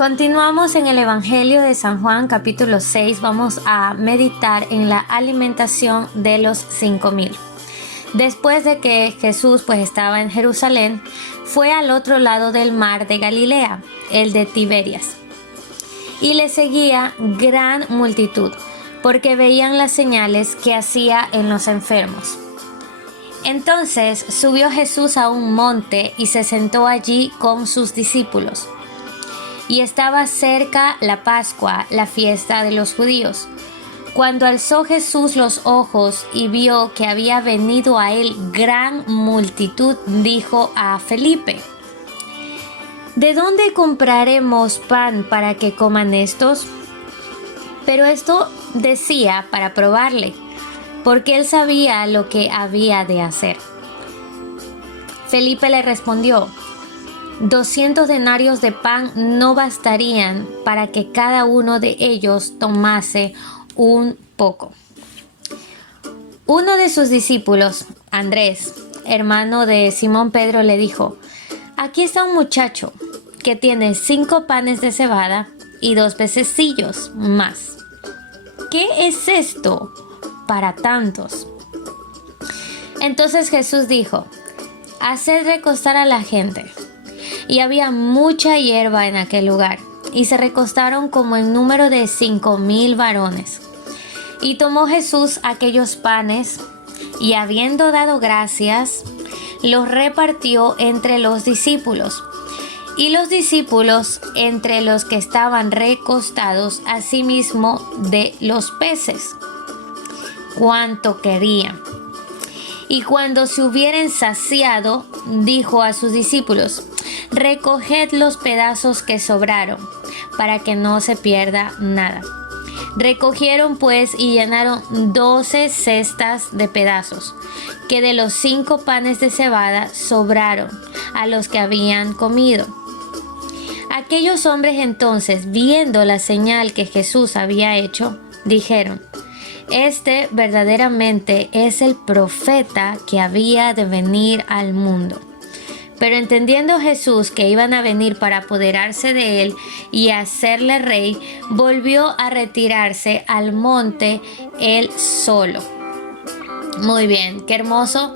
Continuamos en el Evangelio de San Juan, capítulo 6. Vamos a meditar en la alimentación de los 5,000. Después de que Jesús estaba en Jerusalén, fue al otro lado del mar de Galilea, el de Tiberias. Y le seguía gran multitud, porque veían las señales que hacía en los enfermos. Entonces subió Jesús a un monte y se sentó allí con sus discípulos. Y estaba cerca la Pascua, la fiesta de los judíos. Cuando alzó Jesús los ojos y vio que había venido a él gran multitud, dijo a Felipe: ¿De dónde compraremos pan para que coman estos? Pero esto decía para probarle, porque él sabía lo que había de hacer. Felipe le respondió: 200 denarios de pan no bastarían para que cada uno de ellos tomase un poco. Uno de sus discípulos, Andrés, hermano de Simón Pedro, le dijo: Aquí está un muchacho que tiene 5 panes de cebada y 2 pececillos más. ¿Qué es esto para tantos? Entonces Jesús dijo: Haced recostar a la gente. Y había mucha hierba en aquel lugar, y se recostaron como en número de 5,000 varones. Y tomó Jesús aquellos panes, y habiendo dado gracias, los repartió entre los discípulos, y los discípulos entre los que estaban recostados, asimismo de los peces, cuanto querían. Y cuando se hubieran saciado, dijo a sus discípulos: Recoged los pedazos que sobraron, para que no se pierda nada. Recogieron pues y llenaron 12 cestas de pedazos, que de los 5 panes de cebada sobraron a los que habían comido. Aquellos hombres entonces, viendo la señal que Jesús había hecho, dijeron: Este verdaderamente es el profeta que había de venir al mundo. Pero entendiendo Jesús que iban a venir para apoderarse de él y hacerle rey, volvió a retirarse al monte él solo. Muy bien, qué hermoso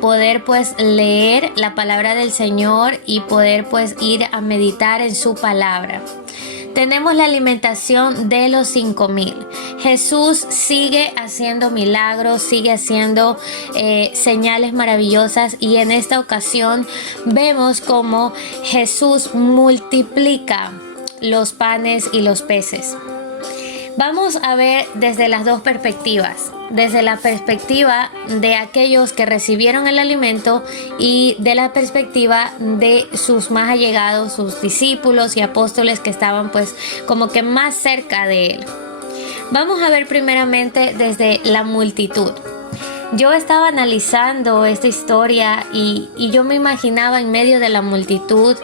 poder leer la palabra del Señor y poder ir a meditar en su palabra. Tenemos la alimentación de los 5,000. Jesús sigue haciendo milagros, sigue haciendo señales maravillosas, y en esta ocasión vemos cómo Jesús multiplica los panes y los peces. Vamos a ver desde las dos perspectivas, desde la perspectiva de aquellos que recibieron el alimento y de la perspectiva de sus más allegados, sus discípulos y apóstoles que estaban como que más cerca de él. Vamos a ver primeramente desde la multitud. Yo estaba analizando esta historia y yo me imaginaba en medio de la multitud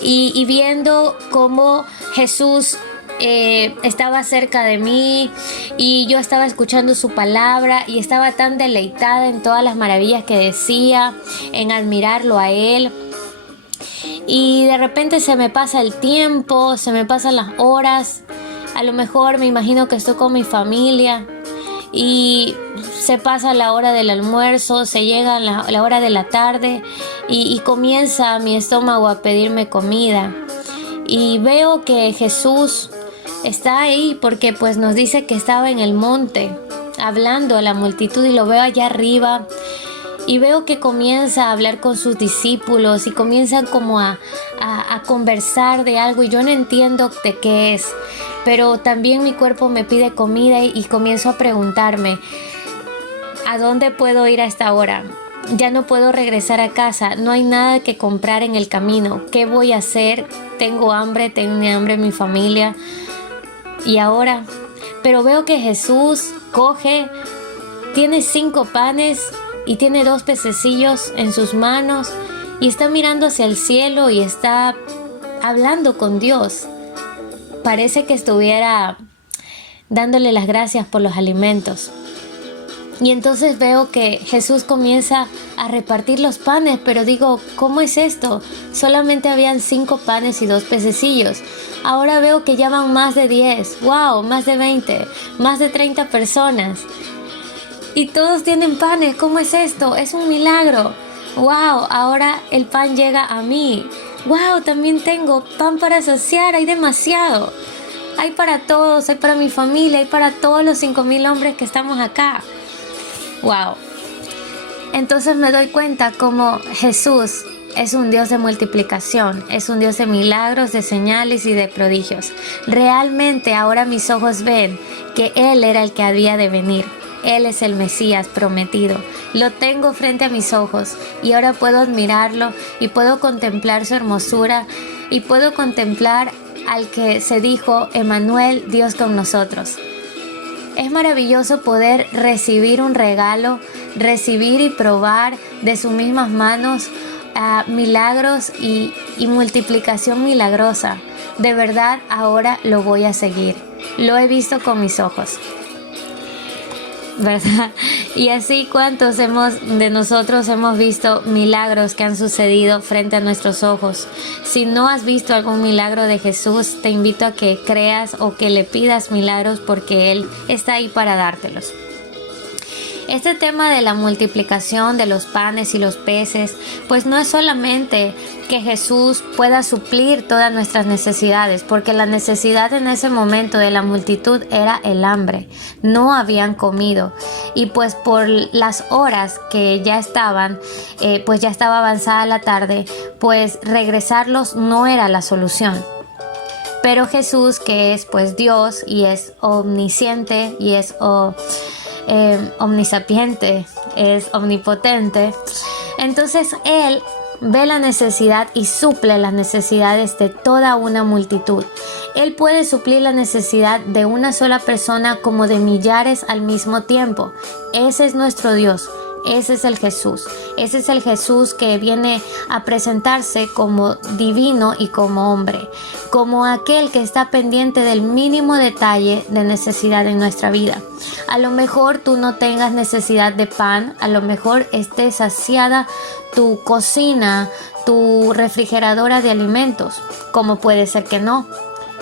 y viendo cómo Jesús estaba cerca de mí y yo estaba escuchando su palabra y estaba tan deleitada en todas las maravillas que decía, en admirarlo a él. Y de repente se me pasa el tiempo, se me pasan las horas. A lo mejor me imagino que estoy con mi familia y se pasa la hora del almuerzo, se llega la hora de la tarde y comienza mi estómago a pedirme comida. Y veo que Jesús está ahí porque nos dice que estaba en el monte hablando a la multitud, y lo veo allá arriba y veo que comienza a hablar con sus discípulos y comienzan como a conversar de algo, y yo no entiendo de qué es, pero también mi cuerpo me pide comida y comienzo a preguntarme: ¿a dónde puedo ir a esta hora? Ya no puedo regresar a casa, no hay nada que comprar en el camino. ¿Qué voy a hacer? Tengo hambre mi familia. Y ahora, pero veo que Jesús tiene 5 panes y tiene 2 pececillos en sus manos y está mirando hacia el cielo y está hablando con Dios. Parece que estuviera dándole las gracias por los alimentos. Y entonces veo que Jesús comienza a repartir los panes, pero digo, ¿cómo es esto? Solamente habían 5 panes y 2 pececillos. Ahora veo que ya van más de 10, wow, más de 20, más de 30 personas. Y todos tienen panes, ¿cómo es esto? Es un milagro. Wow, ahora el pan llega a mí. Wow, también tengo pan para saciar, hay demasiado. Hay para todos, hay para mi familia, hay para todos los 5,000 hombres que estamos acá. Wow. Entonces me doy cuenta como Jesús es un Dios de multiplicación, es un Dios de milagros, de señales y de prodigios. Realmente ahora mis ojos ven que Él era el que había de venir. Él es el Mesías prometido. Lo tengo frente a mis ojos y ahora puedo admirarlo y puedo contemplar su hermosura y puedo contemplar al que se dijo, Emmanuel, Dios con nosotros. Es maravilloso poder recibir un regalo, recibir y probar de sus mismas manos milagros y multiplicación milagrosa. De verdad, ahora lo voy a seguir. Lo he visto con mis ojos, ¿verdad? Y así cuántos de nosotros hemos visto milagros que han sucedido frente a nuestros ojos. Si no has visto algún milagro de Jesús, te invito a que creas o que le pidas milagros porque Él está ahí para dártelos. Este tema de la multiplicación de los panes y los peces, pues no es solamente que Jesús pueda suplir todas nuestras necesidades, porque la necesidad en ese momento de la multitud era el hambre. No habían comido y pues por las horas que ya estaban, pues ya estaba avanzada la tarde, pues regresarlos no era la solución. Pero Jesús, que es pues Dios y es omnisciente y es omnisapiente, es omnipotente, entonces Él ve la necesidad y suple las necesidades de toda una multitud. Él puede suplir la necesidad de una sola persona como de millares al mismo tiempo. Ese es nuestro Dios. Ese es el Jesús. Ese es el Jesús que viene a presentarse como divino y como hombre, como aquel que está pendiente del mínimo detalle de necesidad en nuestra vida. A lo mejor tú no tengas necesidad de pan, a lo mejor esté saciada tu cocina, tu refrigeradora de alimentos, como puede ser que no.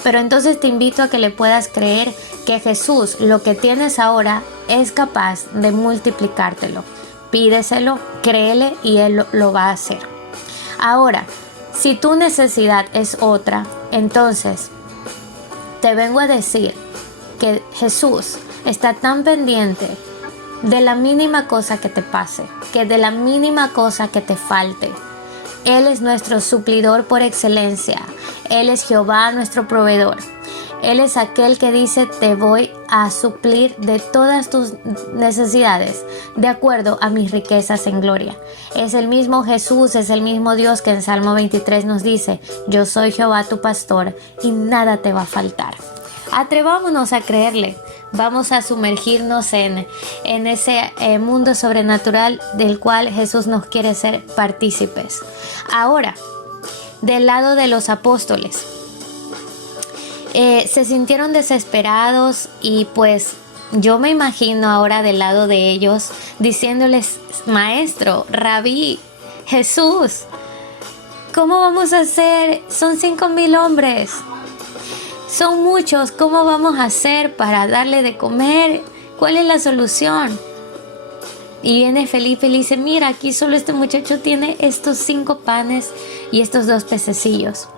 Pero entonces te invito a que le puedas creer que Jesús, lo que tienes ahora, es capaz de multiplicártelo. Pídeselo, créele y Él lo va a hacer. Ahora, si tu necesidad es otra, entonces te vengo a decir que Jesús está tan pendiente de la mínima cosa que te pase, que de la mínima cosa que te falte. Él es nuestro suplidor por excelencia. Él es Jehová, nuestro proveedor. Él es aquel que dice, te voy a suplir de todas tus necesidades, de acuerdo a mis riquezas en gloria. Es el mismo Jesús, es el mismo Dios que en Salmo 23 nos dice, yo soy Jehová tu pastor y nada te va a faltar. Atrevámonos a creerle. Vamos a sumergirnos en ese mundo sobrenatural del cual Jesús nos quiere ser partícipes. Ahora, del lado de los apóstoles, se sintieron desesperados y pues yo me imagino ahora del lado de ellos diciéndoles, maestro, rabí, Jesús, ¿cómo vamos a hacer? Son 5,000 hombres. Son muchos, ¿cómo vamos a hacer para darle de comer? ¿Cuál es la solución? Y viene Felipe y le dice, mira, aquí solo este muchacho tiene estos 5 panes y estos 2 pececillos.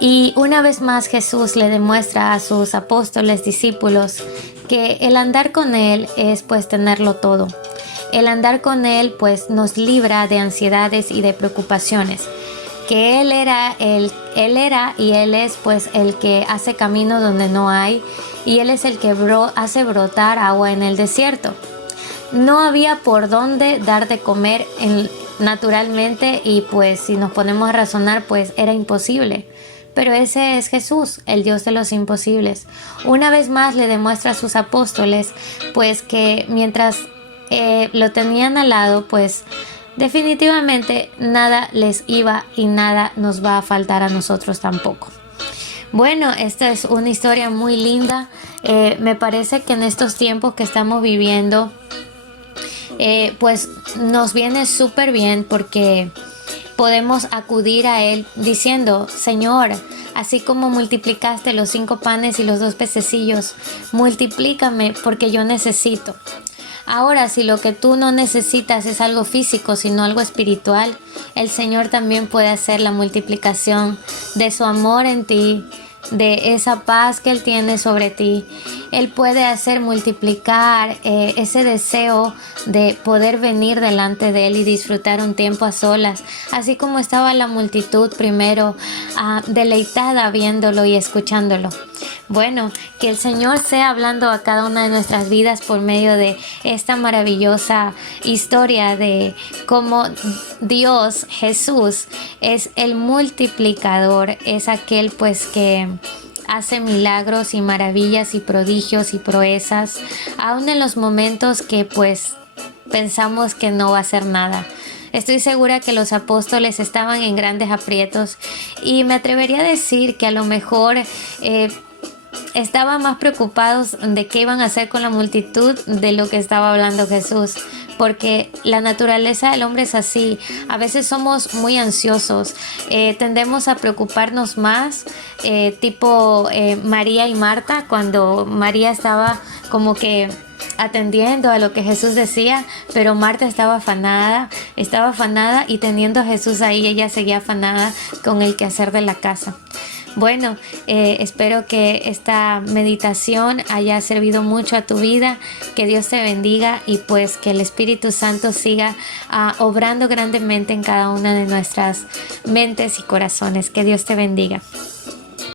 Y una vez más Jesús le demuestra a sus apóstoles, discípulos, que el andar con Él es pues tenerlo todo. El andar con Él pues nos libra de ansiedades y de preocupaciones. Que Él era y Él es pues el que hace camino donde no hay y Él es el que hace brotar agua en el desierto. No había por dónde dar de comer naturalmente y pues si nos ponemos a razonar pues era imposible. Pero ese es Jesús, el Dios de los imposibles. Una vez más le demuestra a sus apóstoles pues que mientras lo tenían al lado pues definitivamente nada les iba y nada nos va a faltar a nosotros tampoco. Bueno, esta es una historia muy linda. Me parece que en estos tiempos que estamos viviendo, pues nos viene súper bien porque podemos acudir a Él diciendo: Señor, así como multiplicaste los 5 panes y los 2 pececillos, multiplícame porque yo necesito. Ahora, si lo que tú no necesitas es algo físico, sino algo espiritual, el Señor también puede hacer la multiplicación de su amor en ti, de esa paz que Él tiene sobre ti. Él puede hacer multiplicar ese deseo de poder venir delante de Él y disfrutar un tiempo a solas, así como estaba la multitud primero deleitada viéndolo y escuchándolo. Bueno, que el Señor sea hablando a cada una de nuestras vidas por medio de esta maravillosa historia de cómo Dios, Jesús, es el multiplicador, es aquel pues que hace milagros y maravillas y prodigios y proezas, aun en los momentos que pues pensamos que no va a hacer nada. Estoy segura que los apóstoles estaban en grandes aprietos y me atrevería a decir que a lo mejor estaban más preocupados de qué iban a hacer con la multitud de lo que estaba hablando Jesús, porque la naturaleza del hombre es así. A veces somos muy ansiosos, tendemos a preocuparnos más, tipo María y Marta, cuando María estaba como que atendiendo a lo que Jesús decía, pero Marta estaba afanada y teniendo a Jesús ahí, ella seguía afanada con el quehacer de la casa. Bueno, espero que esta meditación haya servido mucho a tu vida, que Dios te bendiga y pues que el Espíritu Santo siga obrando grandemente en cada una de nuestras mentes y corazones. Que Dios te bendiga.